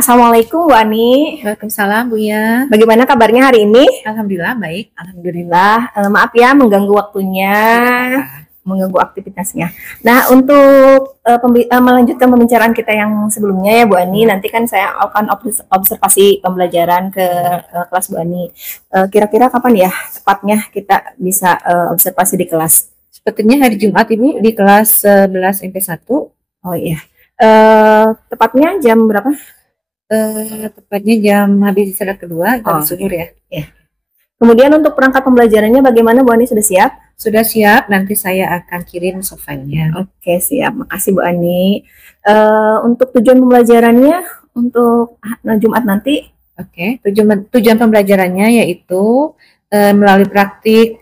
Assalamualaikum Bu Ani. Waalaikumsalam Bu ya. Bagaimana kabarnya hari ini? Alhamdulillah baik. Alhamdulillah. Maaf ya mengganggu waktunya, mengganggu aktivitasnya. Nah, untuk melanjutkan pembicaraan kita yang sebelumnya ya Bu Ani, nanti kan saya akan observasi pembelajaran ke kelas Bu Ani. Kira-kira kapan ya tepatnya kita bisa observasi di kelas? Sepertinya hari Jumat Ibu di kelas 11 MP1. Oh iya. Tepatnya jam berapa? Tepatnya jam habis istirahat kedua, jam zuhur ya. Kemudian untuk perangkat pembelajarannya bagaimana Bu Ani, sudah siap? Sudah siap, nanti saya akan kirim softfile-nya. Oke, siap. Makasih Bu Ani. Untuk tujuan pembelajarannya untuk Jumat nanti? Oke, tujuan pembelajarannya yaitu melalui praktik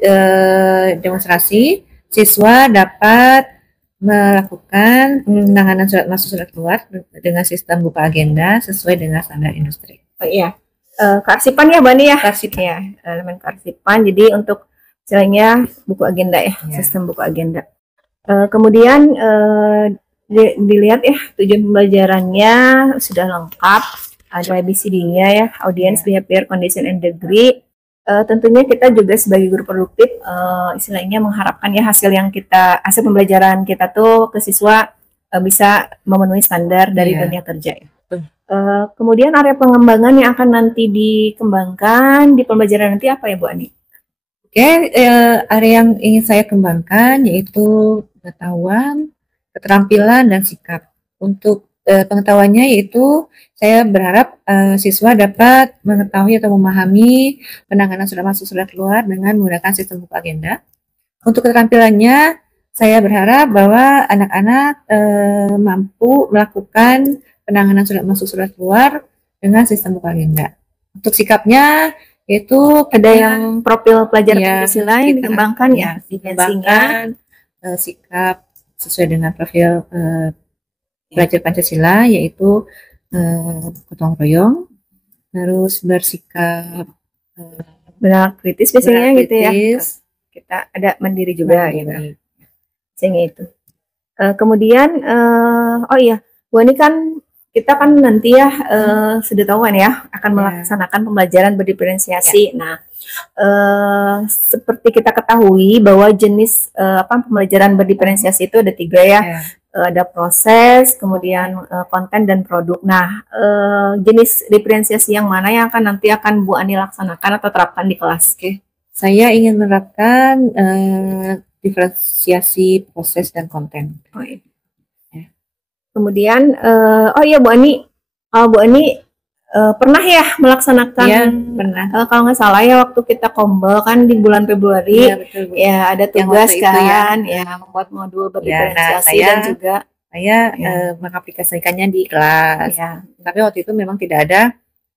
demonstrasi, siswa dapat melakukan penanganan surat masuk surat keluar dengan sistem buka agenda sesuai dengan standar industri. Oh iya, kearsipan ya Bu Ani ya? Kearsipan ya, elemen kearsipan. Jadi untuk istilahnya buku agenda ya, sistem buku agenda. Kemudian dilihat ya tujuan pembelajarannya sudah lengkap, ada ABCD-nya ya, audience, behavior, condition, and degree. Tentunya kita juga sebagai guru produktif istilahnya mengharapkan ya hasil pembelajaran kita tuh ke siswa bisa memenuhi standar dari dunia kerja ya. Kemudian area pengembangan yang akan nanti dikembangkan di pembelajaran nanti apa ya Bu Ani? Oke, area yang ingin saya kembangkan yaitu pengetahuan, keterampilan, dan sikap. Untuk pengetahuannya yaitu saya berharap siswa dapat mengetahui atau memahami penanganan surat masuk surat keluar dengan menggunakan sistem buku agenda. Untuk keterampilannya saya berharap bahwa anak-anak mampu melakukan penanganan surat masuk surat keluar dengan sistem buku agenda. Untuk sikapnya yaitu ada yang profil pelajar Pancasila yang dikembangkan ya, dikembangkan sikap sesuai dengan profil pelajar Pancasila, yaitu gotong royong, terus bersikap benar kritis biasanya gitu ya. Kita ada mandiri juga gitu. Sehingga itu. Kemudian oh iya, Bu Ani kan kita kan nanti ya sudah tahu kan ya akan melaksanakan pembelajaran berdiferensiasi. Nah, seperti kita ketahui bahwa jenis pembelajaran berdiferensiasi itu ada 3 ya. Ada proses, kemudian konten dan produk. Nah, jenis diferensiasi yang mana yang nanti akan Bu Ani laksanakan atau terapkan di kelas? Oke, saya ingin menerapkan diferensiasi proses dan konten. Oh, iya. Kemudian, oh iya Bu Ani, pernah ya melaksanakan? Ya, pernah. Kalau nggak salah ya waktu kita kombel kan di bulan Februari, ya ada tugas kan, ya membuat modul berdiferensiasi dan juga saya mengaplikasikannya di kelas. Tapi waktu itu memang tidak ada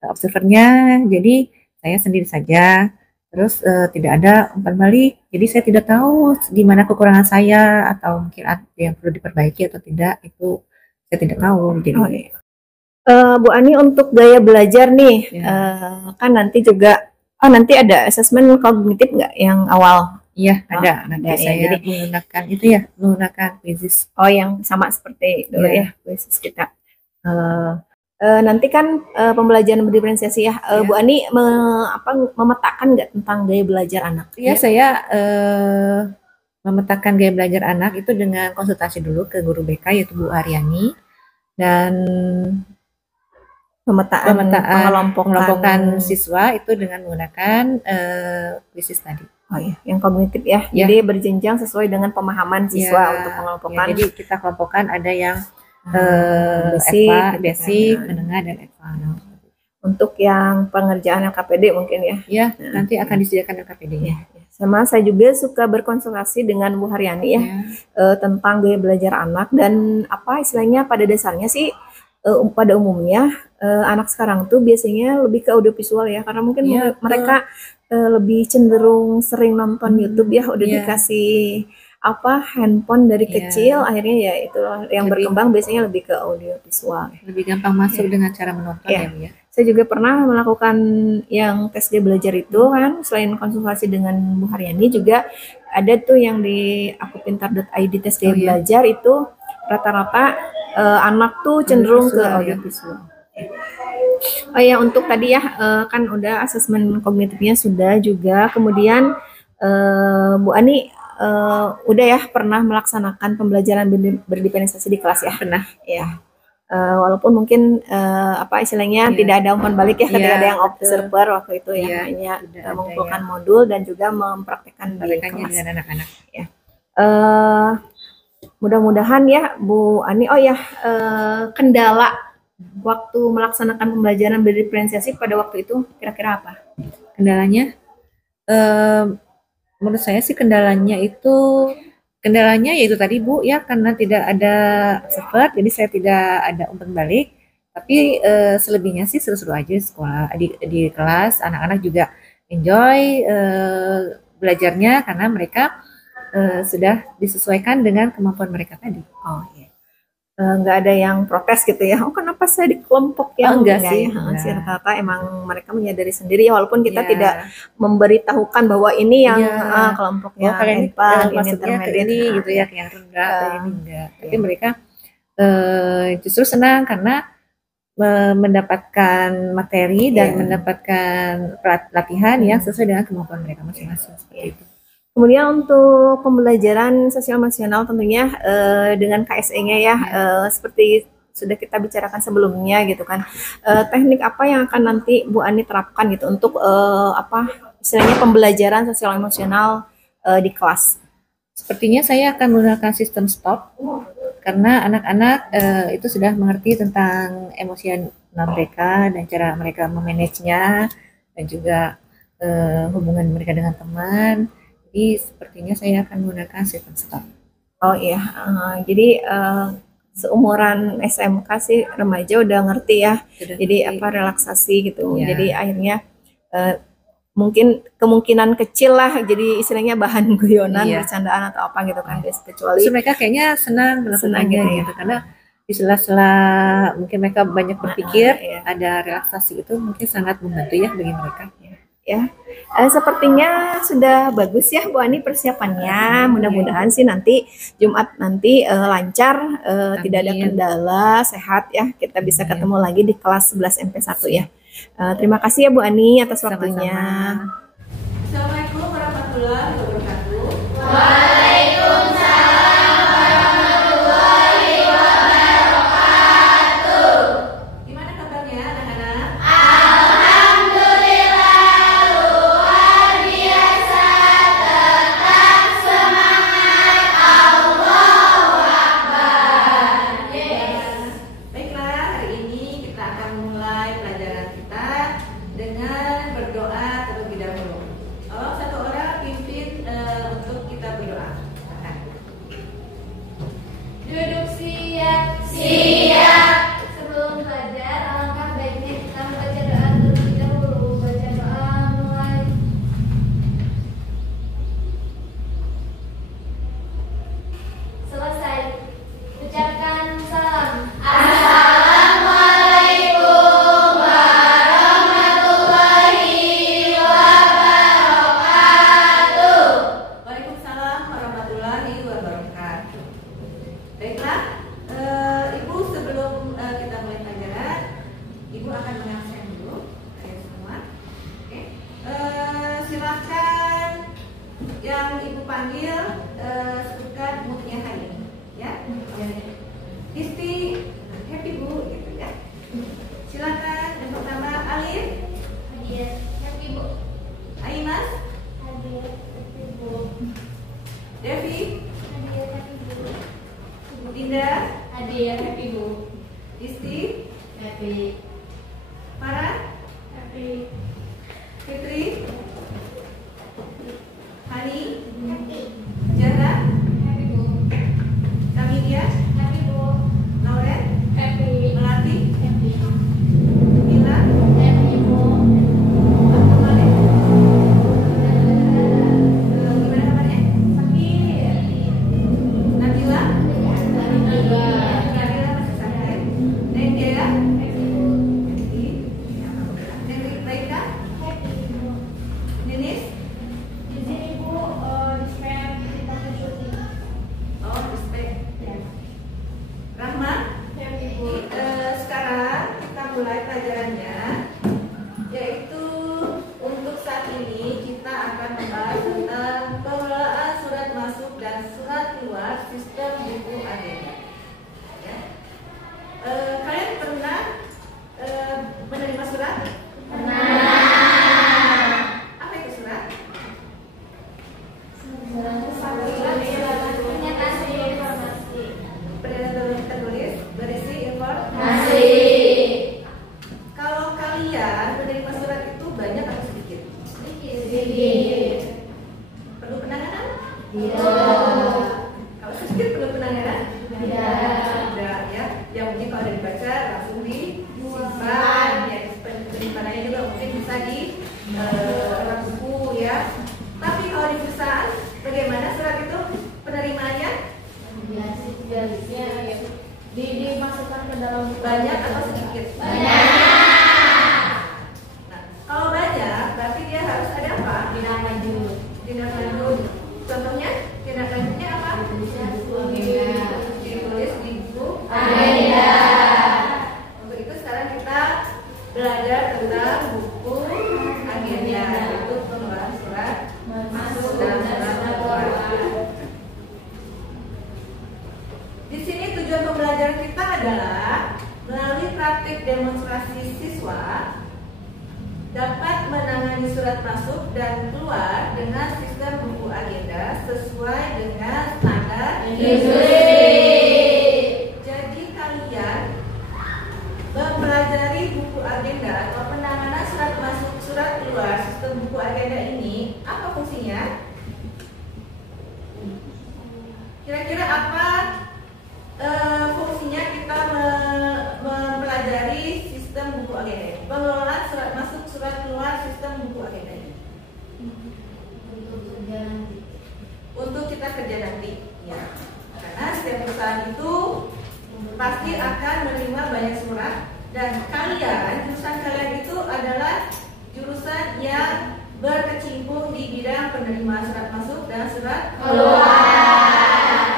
observernya, jadi saya sendiri saja. Terus tidak ada umpan balik, jadi saya tidak tahu di mana kekurangan saya atau mungkin ada yang perlu diperbaiki atau tidak, itu saya tidak tahu. Jadi Bu Ani untuk gaya belajar nih, kan nanti juga nanti ada asesmen kognitif nggak yang awal? Iya, ada. Nanti saya jadi menggunakan itu ya, menggunakan quizzes. Oh, yang sama seperti dulu ya, quizzes kita. Nanti kan pembelajaran berdiferensiasi ya, Bu Ani memetakan nggak tentang gaya belajar anak? Iya, saya memetakan gaya belajar anak itu dengan konsultasi dulu ke guru BK yaitu Bu Aryani, dan pengelompokan siswa itu dengan menggunakan quizzes tadi. Oh iya, yang kognitif ya. Jadi berjenjang sesuai dengan pemahaman siswa untuk pengelompokan. Jadi kita kelompokkan ada yang basic, menengah, dan advance. Untuk yang pengerjaan LKPD mungkin ya? Ya, nanti akan disediakan LKPD-nya. Sama saya juga suka berkonsultasi dengan Bu Haryani ya, tentang gaya belajar anak dan istilahnya pada dasarnya sih pada umumnya anak sekarang tuh biasanya lebih ke audiovisual ya, karena mungkin mereka lebih cenderung sering nonton YouTube ya, udah dikasih handphone dari kecil, akhirnya ya itu yang berkembang biasanya lebih ke audiovisual. Lebih gampang masuk dengan cara menonton ya. Saya juga pernah melakukan yang tes gaya belajar itu kan, selain konsultasi dengan Bu Haryani juga ada tuh yang di akupintar.id tes gaya belajar itu rata-rata anak tuh cenderung ke audiovisual. Oh ya, untuk tadi ya, kan udah asesmen kognitifnya sudah juga. Kemudian Bu Ani udah ya pernah melaksanakan pembelajaran berdiferensiasi di kelas ya? Pernah. Ya. Walaupun mungkin apa istilahnya tidak ada umpan balik ya ketika ada yang observer waktu itu ya, hanya mengumpulkan modul dan juga mempraktekkan di kelas dengan anak-anak. Ya. Mudah-mudahan ya Bu Ani. Oh ya, kendala waktu melaksanakan pembelajaran berdiferensiasi pada waktu itu kira-kira apa? Kendalanya, menurut saya sih kendalanya yaitu tadi Bu ya, karena tidak ada observer, jadi saya tidak ada umpan balik. Tapi selebihnya sih seru-seru aja sekolah di kelas, anak-anak juga enjoy belajarnya karena mereka sudah disesuaikan dengan kemampuan mereka tadi. Oh iya. Nggak ada yang protes gitu ya, oh kenapa saya di kelompok yang enggak sih, ya, rata-rata emang mereka menyadari sendiri ya, walaupun kita tidak memberitahukan bahwa ini yang kelompok yang depan, ini intermediate ini gitu ya, yang rendah ini enggak. Tapi mereka justru senang karena mendapatkan materi dan mendapatkan latihan yang sesuai dengan kemampuan mereka masing-masing seperti itu. Kemudian untuk pembelajaran sosial emosional tentunya dengan KSE-nya ya, seperti sudah kita bicarakan sebelumnya gitu kan, teknik apa yang akan nanti Bu Ani terapkan gitu untuk apa istilahnya pembelajaran sosial emosional di kelas? Sepertinya saya akan menggunakan sistem stop karena anak-anak itu sudah mengerti tentang emosional mereka dan cara mereka memanagenya dan juga hubungan mereka dengan teman. Jadi sepertinya saya akan menggunakan sistem stop. Oh iya, jadi seumuran SMK sih remaja udah ngerti ya. Jadi apa relaksasi gitu. Jadi akhirnya mungkin kemungkinan kecil lah jadi istilahnya bahan guyonan, bercandaan atau apa gitu kan, kecuali mereka kayaknya senang gitu karena di sela-sela mungkin mereka banyak berpikir, ada relaksasi itu mungkin sangat membantu ya bagi mereka. Ya, sepertinya sudah bagus ya Bu Ani persiapannya. Mudah-mudahan sih nanti Jumat nanti lancar, tidak ada kendala, sehat ya. Kita bisa ketemu lagi di kelas 11 MP1 ya. Terima kasih ya Bu Ani atas waktunya. Assalamualaikum warahmatullahi wabarakatuh. Waalaikumsalam warahmatullahi wabarakatuh. Gimana kabarnya anak-anak? Alhamdulillah luar biasa, tetap semangat, Allahu Akbar. Baiklah, hari ini kita akan mulai pelajaran kita dengan berdoa terlebih dahulu. Tolong satu orang pimpin untuk kita berdoa. Silakan. Duduk siap. Siap. Sebelum belajar, alangkah baiknya kita membaca doa terlebih dahulu. Baca doa mulai. Selesai. Ucapkan salam. Assalamualaikum warahmatullahi wabarakatuh. Waalaikumsalam warahmatullahi wabarakatuh. Baiklah, Ibu sebelum kita mulai pelajaran, Ibu akan mengabsen dulu kalian semua. Oke. Silakan yang Ibu panggil sebutkan moodnya hari ini, ya. Isti happy Bu, gitu ya. Silakan yang pertama Alif, Hadiah happy Bu. Aimas, Hadiah happy Bu. Devi, Hadiah happy Bu. Dinda, Hadiah happy Bu. Isti, Happy. Farah, Happy. Fitri, Hani, Happy. Zahra, Happy Bu. Kamilia, Happy Bu. Lauren, Happy. Melati, Happy. Mila, Happy Bu. Abdul Malik. Happy. Gimana kabarnya? Sakit. Nabila, Nabila. Nabila masih sakit. Nengdea, Happy Bu. Reika, Happy Bu. Ninis, Di sini Bu, describe kita syuting. oh respect. Ya. Rahma. Happy Bu. Sekarang kita mulai pelajarannya. banyak atau sedikit? Nah, kalau banyak berarti dia harus ada apa? Tindak lanjut. Contohnya tindak lanjutnya apa? Ditulis di buku agenda. Untuk itu sekarang kita belajar tentang buku agenda, itu pengeluaran surat masuk dan surat keluar. Di sini tujuan pembelajaran kita adalah melalui praktik demonstrasi siswa dapat menangani surat masuk dan keluar dengan sistem buku agenda sesuai dengan standar industri. Jadi kalian mempelajari buku agenda atau penanganan surat masuk surat keluar sistem buku agenda ini, apa fungsinya? Kira-kira apa fungsinya kita mempelajari sistem buku agenda ini? Pengelolaan surat masuk surat keluar sistem buku agenda ini untuk kita kerja nanti, ya. Karena setiap perusahaan itu pasti akan menerima banyak surat, dan jurusan kalian itu adalah jurusan yang berkecimpung di bidang penerimaan surat masuk dan surat keluar.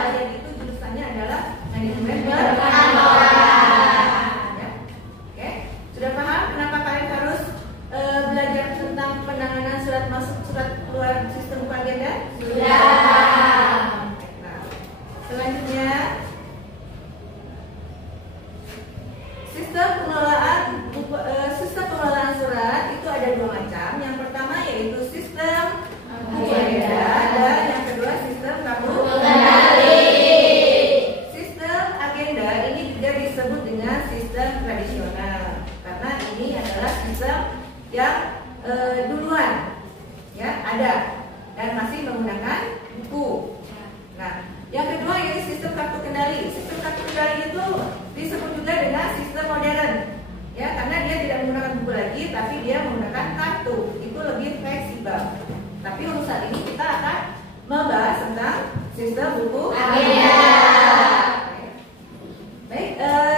Kalian itu jurusannya adalah manajemen perkantoran. Ya. Oke, sudah paham kenapa kalian harus belajar tentang penanganan surat masuk surat keluar sistem buku agenda? Sudah. Nah, selanjutnya sistem pengelolaan surat itu ada dua macam. Yang pertama yaitu sistem buku agenda, dan yang kedua sistem kartu kendali. Sistem agenda ini juga disebut dengan sistem tradisional karena ini adalah sistem yang duluan ya ada dan masih menggunakan buku. Nah, yang kedua yaitu sistem kartu kendali. Sistem kartu kendali itu disebut juga dengan sistem modern, ya, karena dia tidak menggunakan buku lagi, tapi dia menggunakan kartu. Itu lebih fleksibel. Tapi untuk saat ini kita akan membahas tentang sistem buku agenda. Baik,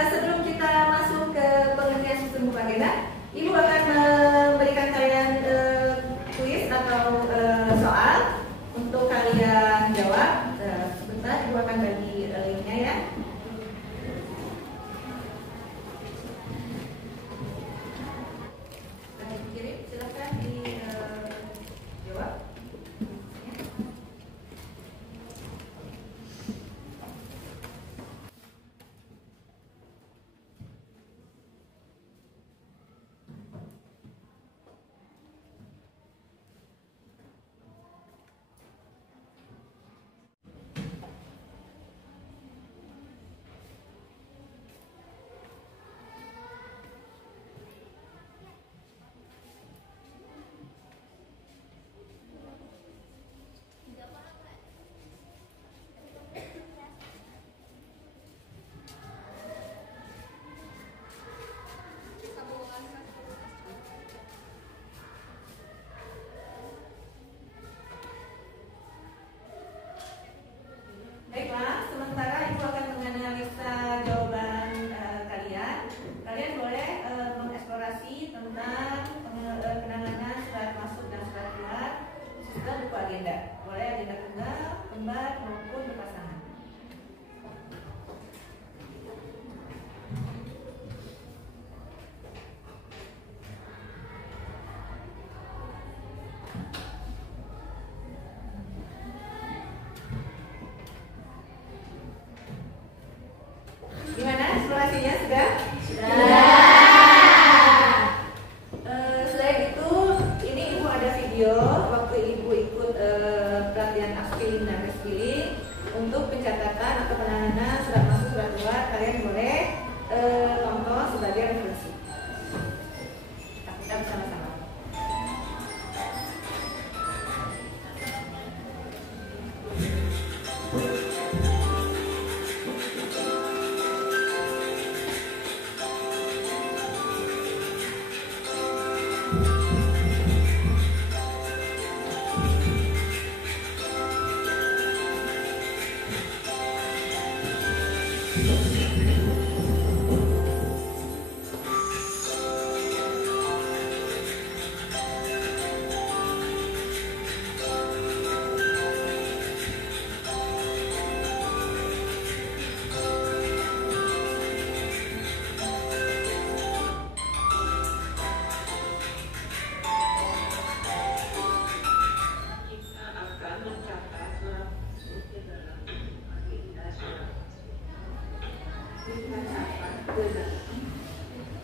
sebelum kita masuk ke pengertian sistem buku agenda, Ibu akan memberikan kalian kuis atau soal untuk kalian jawab. Sebentar, Ibu akan bagi linknya ya. Kirim, silakan dijawab. Baiklah, sementara Ibu akan menganalisa jawaban kalian. Kalian boleh mengeksplorasi tentang penanganan surat masuk dan surat keluar sistem buku agenda. Boleh agenda tunggal, kembar maupun berpasangan. Gimana eksplorasinya, sudah? Selain itu, ini Ibu ada video waktu Ibu ikut pelatihan upskilling dan reskilling untuk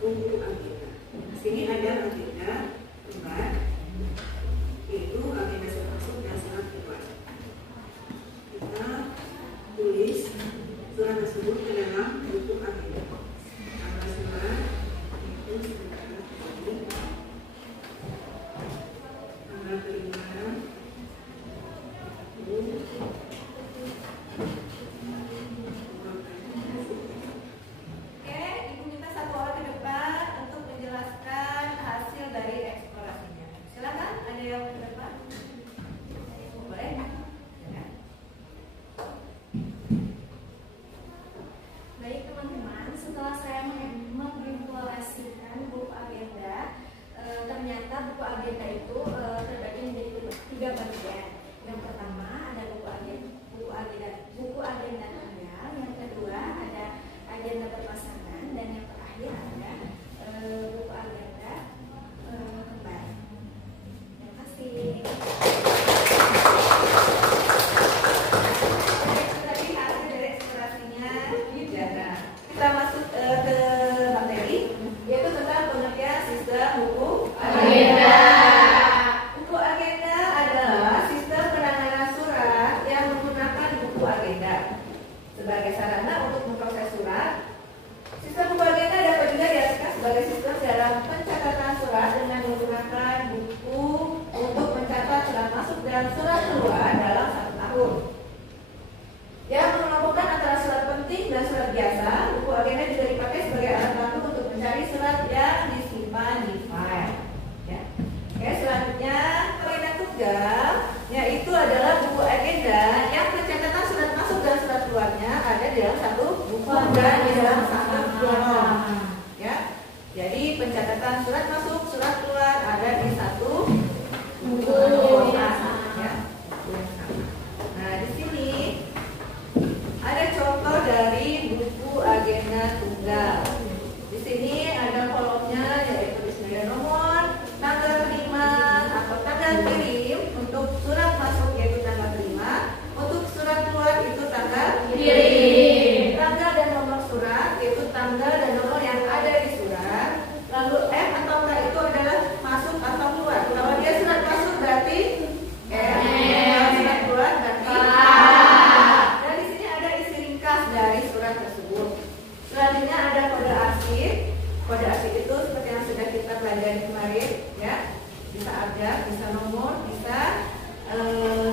buku agenda. Di sini ada agenda lembar, yaitu agenda surat masuk dan surat keluar. Kita tulis surat tersebut ke dalam buku agenda. Tanggal surat itu sebentar lagi. Tanggal kelima ternyata buku agenda itu terbagi menjadi 3 bagian. Yang pertama ada buku agenda tanggal, yang kedua ada agenda berpasangan, dan yang terakhir ada buku agenda kembar. Terima kasih. Tadi hasil dari eksplorasinya dijaga. Kita masuk ke materi, yaitu tentang pengertian sistem buku agenda. Buku agenda adalah sistem penanganan surat yang menggunakan buku agenda sebagai sarana untuk memproses surat. Sistem buku agenda dapat juga diartikan sebagai sistem dalam pencatatan surat dengan menggunakan buku untuk mencatat surat masuk dan surat keluar dalam 1 tahun. Yang mengelompokkan antara surat penting dan surat biasa, buku agenda juga dipakai sebagai alat bantu untuk mencari surat yang disimpan di file. Ya. Oke, selanjutnya agenda tunggal, yaitu adalah buku agenda yang pencatatan surat masuk dan surat keluarnya ada di dalam satu buku dan di dalam satu kolom. Ya, jadi pencatatan surat masuk, surat keluar ada di satu buku yang sama. Ya. Nah, di sini ada contoh dari buku agenda tunggal. Di sini ada kolomnya, yaitu di sini ada nomor, tanggal terima atau tanggal kirim untuk surat masuk yaitu tanggal terima, untuk surat keluar itu tanggal kirim, tanggal dan nomor surat yaitu tanggal dan nomor yang ada di surat. Lalu F atau K itu adalah masuk atau keluar. Kalau dia surat masuk berarti F, kalau surat keluar berarti A. Dan di sini ada isi ringkas dari surat tersebut. Selanjutnya ada kode arsip. Kode arsip itu seperti yang sudah kita pelajari kemarin, ya. Bisa abjad, bisa nomor, bisa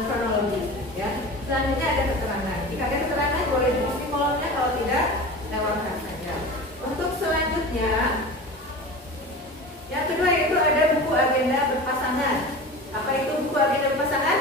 kronologi, ya. Selanjutnya ada keterangan. Jika ada keterangan boleh diisi kolomnya, kalau tidak lewatkan saja. Untuk selanjutnya, yang kedua itu ada buku agenda berpasangan. Apa itu buku agenda berpasangan?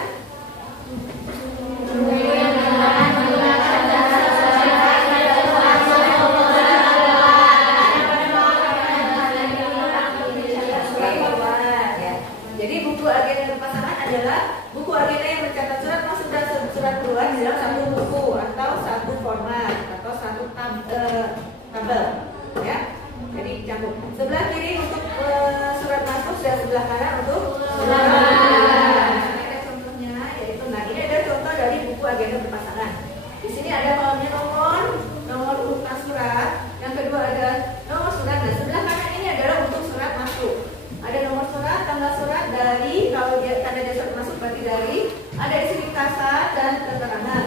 Jadi buku agenda berpasangan adalah buku agenda yang mencatat surat masuk dan surat keluar di dalam satu buku atau satu format atau satu tabel, ya. Jadi campur. Sebelah kiri untuk surat masuk dan sebelah kanan untuk surat keluar. Ini ada contohnya, yaitu ini ada contoh dari buku agenda berpasangan. Di sini ada kolomnya nomor urutan surat. Yang kedua ada nomor surat. Nah, sebelah kanan ini adalah untuk surat masuk. Ada nomor surat, tanggal surat dari, kalau dia tanda dia surat masuk berarti dari, ada isi ringkasan dan keterangan.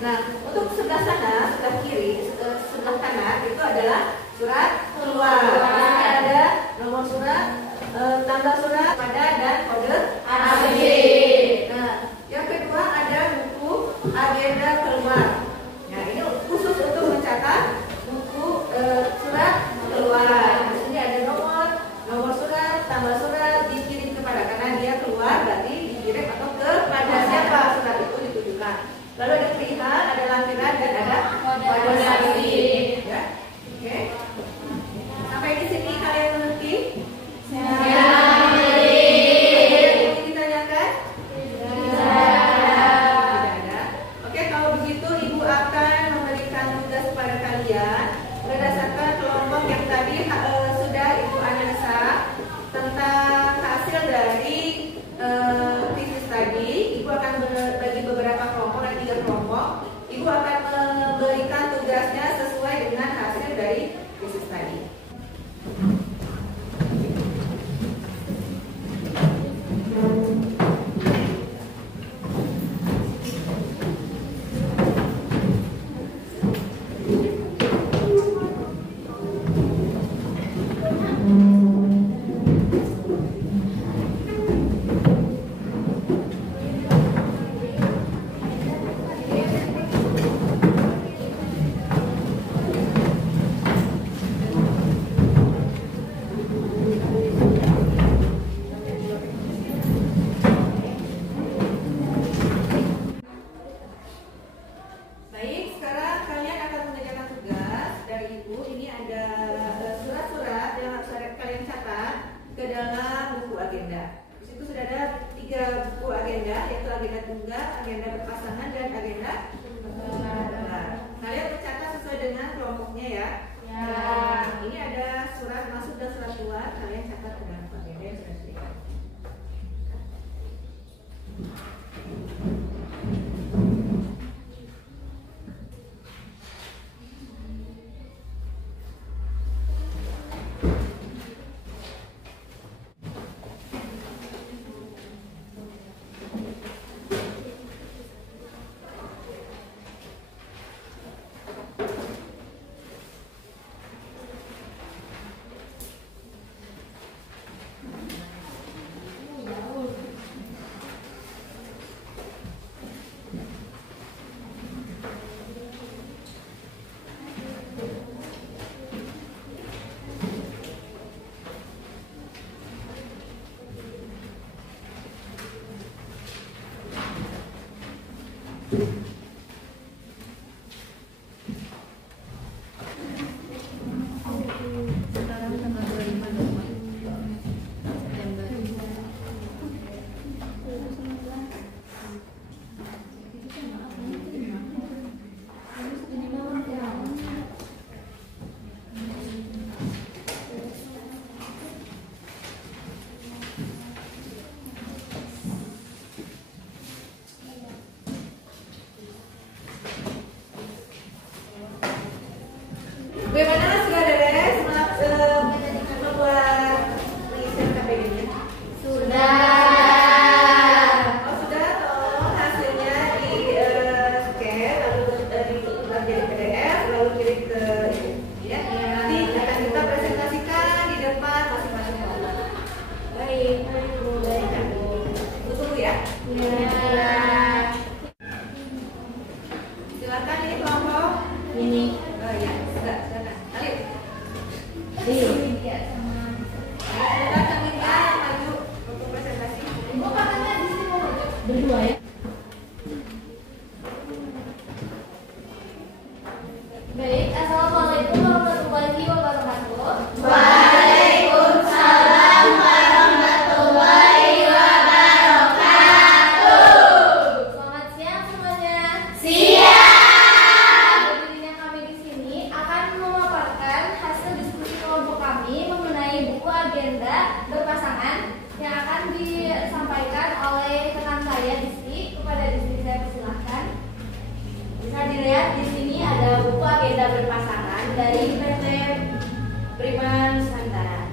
Nah, untuk sebelah sana, sebelah kiri, sebelah kanan itu adalah surat keluar. Di sini ada nomor surat, tanggal surat, pada surat tua, kalian catat dengan buku agenda yang sudah diberikan. Sekarang tanggal 25 September. Bagaimana sudah beres membuat pengisian KPG-nya? Sudah. Oh sudah, tolong hasilnya di scan lalu ditutup jadi PDF lalu kirim ke ya. Nanti akan kita presentasikan di depan masing-masing kelompok. Baik. Tunggu ya. Ya. Silakan ini kelompok. Ini. Oh ya, sudah, silakan. Ayo. Iya. Kita minta maju untuk presentasi. Berdua ya. Baik, assalamualaikum warahmatullahi wabarakatuh. Waalaikumsalam warahmatullahi wabarakatuh. Selamat siang semuanya. Siang. Berdirinya kami di sini akan memaparkan hasil diskusi kelompok kami mengenai buku agenda berpasangan yang akan disampaikan oleh rekan saya Disti. Kepada Disti saya persilahkan. Bisa dilihat di sini ada buku agenda berpasangan dari PT Prima Nusantara.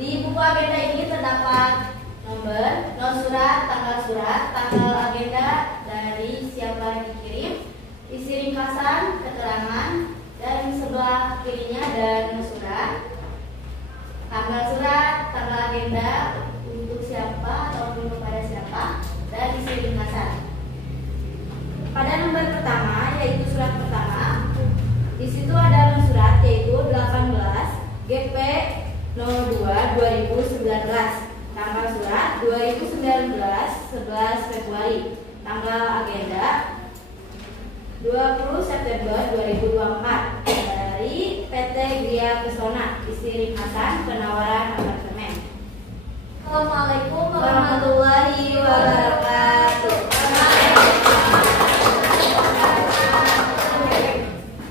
Di buku agenda ini terdapat nomor surat, tanggal agenda dari siapa yang dikirim, isi ringkasan, keterangan, dan sebelah kirinya ada nomor surat, tanggal agenda untuk siapa ataupun kepada siapa, dan isi ringkasan. Pada nomor pertama, yaitu surat pertama, di situ ada nomor surat yaitu 18 GP 02 2019. Tanggal surat 2019 11 Februari. Tanggal agenda 20 September 2024 dari PT Gria Pesona. Isi ringkasan penawaran apartemen. Assalamualaikum warahmatullahi wabarakatuh.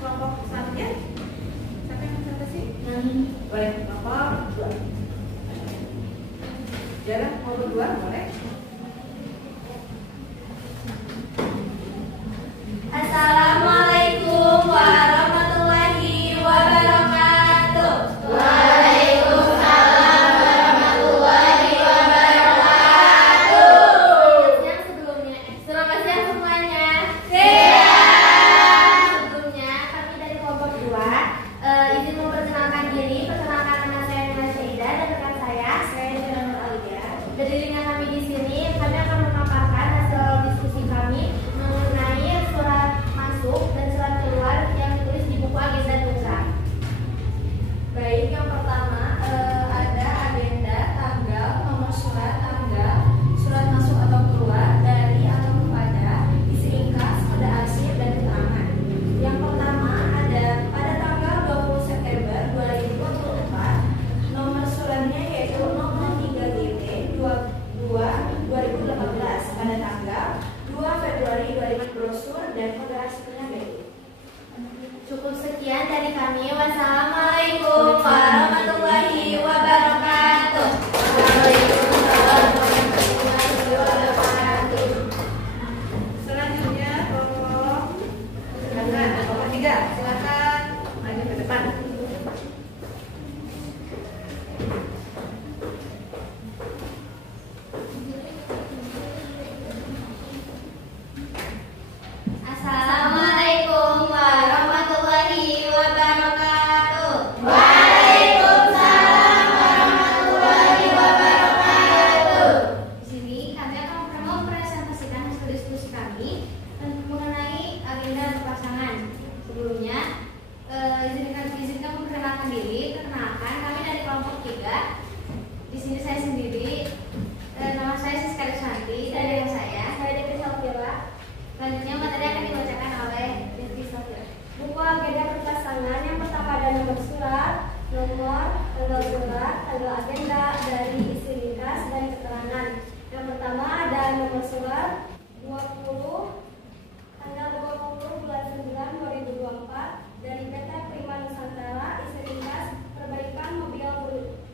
Kelompok selanjutnya, siapa yang presentasi? Boleh kelompok 2. Jarang mau berdua, boleh? Assalamualaikum warahmatullahi wabarakatuh. Waalaikumsalam warahmatullahi wabarakatuh. Yang sebelumnya, selamat siang semuanya. Siang. Sebelumnya kami dari kelompok 2 izin memperkenalkan diri. Perkenalkan nama saya Nina Syaida dan rekan saya Nur Alia. Berdirinya kami di sini sini saya sendiri. Nama saya Siska Riswanti dan ayah saya Devi Safira. Selanjutnya materi akan dibacakan oleh Devi Safira. Buku agenda perpasangan yang pertama ada nomor surat, nomor, tanggal surat, tanggal agenda dari isi ringkas dan keterangan. Yang pertama ada nomor surat 20 tanggal 20 bulan 9 2024 dari PT Prima Nusantara, isi ringkas perbaikan mobil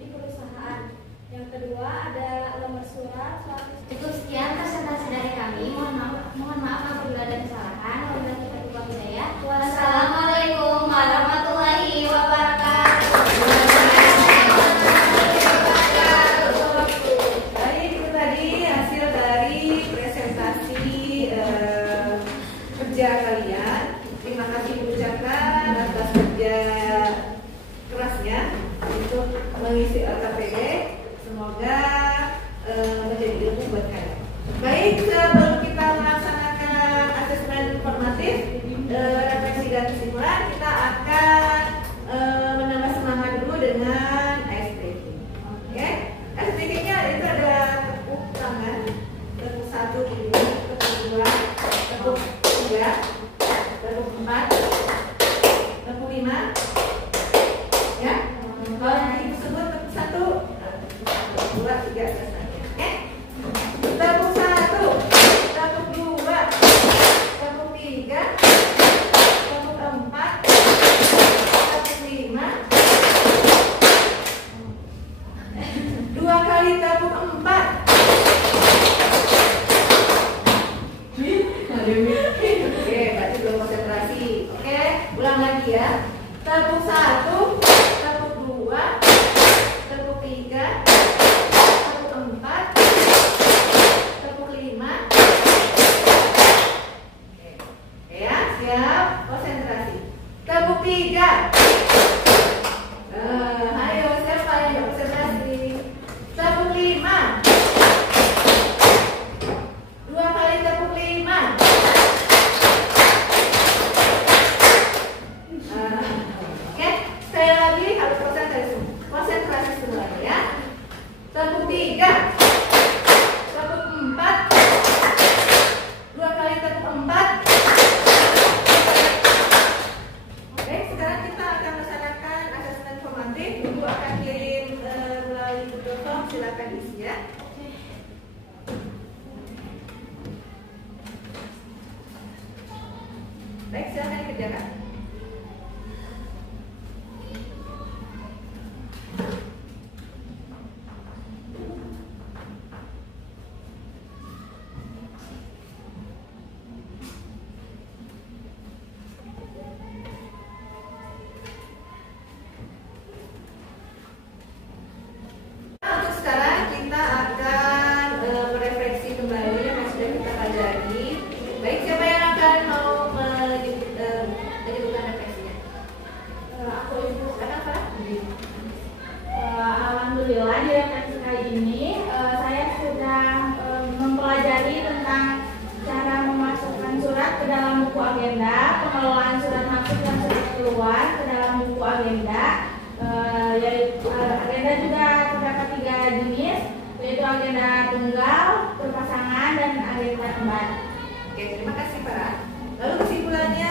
di perusahaan. Yang kedua ada nomor surat 100. Cukup sekian presentasi dari kami. Mohon maaf apabila ada kesalahan. Wabillahi taufiq wal hidayah. Wassalamualaikum warahmatullahi wabarakatuh. Baik, itu tadi hasil dari presentasi kerja kalian. Terima kasih diucapkan atas kerja kerasnya untuk mengisi LKPD. Semoga menjadi ilmu buat kalian. Baik, sebelum kita melaksanakan asesmen formatif, refleksi dan kesimpulan, kita akan menambah semangat dulu dengan ice breaking. Oke, ice breakingnya itu ada tepuk tangan, tepuk 1 di sini, tepuk 2, tepuk 3, tepuk 4, tepuk 5, ya. Kalau nanti tersebut tepuk 1, 2, 3, selesai. Oke, tepuk 1, tepuk 2, tepuk 3, tepuk 4, tepuk 5, 2 kali tepuk 4. Oke, berarti belum konsentrasi. Oke, ulang lagi ya. Tepuk 1, tepuk 2, tepuk 3, tepuk 4, tepuk 5. Oke ya, siap, konsentrasi. Tepuk 3. Ayo, siapa yang konsentrasi? Tepuk 5. 2 kali tepuk 5. Oke, sekali lagi harus konsentrasi. Konsentrasi semuanya ya. Tepuk 3. Tepuk 4. 2 kali tepuk 4. Oke, sekarang kita akan melaksanakan asesmen formatif. Ibu akan kirim melalui Google Form, silakan isi ya. Baik, silakan dikerjakan. Untuk sekarang kita akan merefleksi kembali yang sudah kita pelajari. Baik, siapa yang akan mau menyebutkan refleksinya? Aku Ibu. Kenapa? Alhamdulillah di refleksi kali ini saya sudah mempelajari tentang cara memasukkan surat ke dalam buku agenda, pengelolaan surat masuk dan surat keluar ke dalam buku agenda. Yaitu agenda juga terdapat 3 jenis, yaitu agenda tunggal, berpasangan, dan agenda kembar. Oke, terima kasih Farah. Lalu kesimpulannya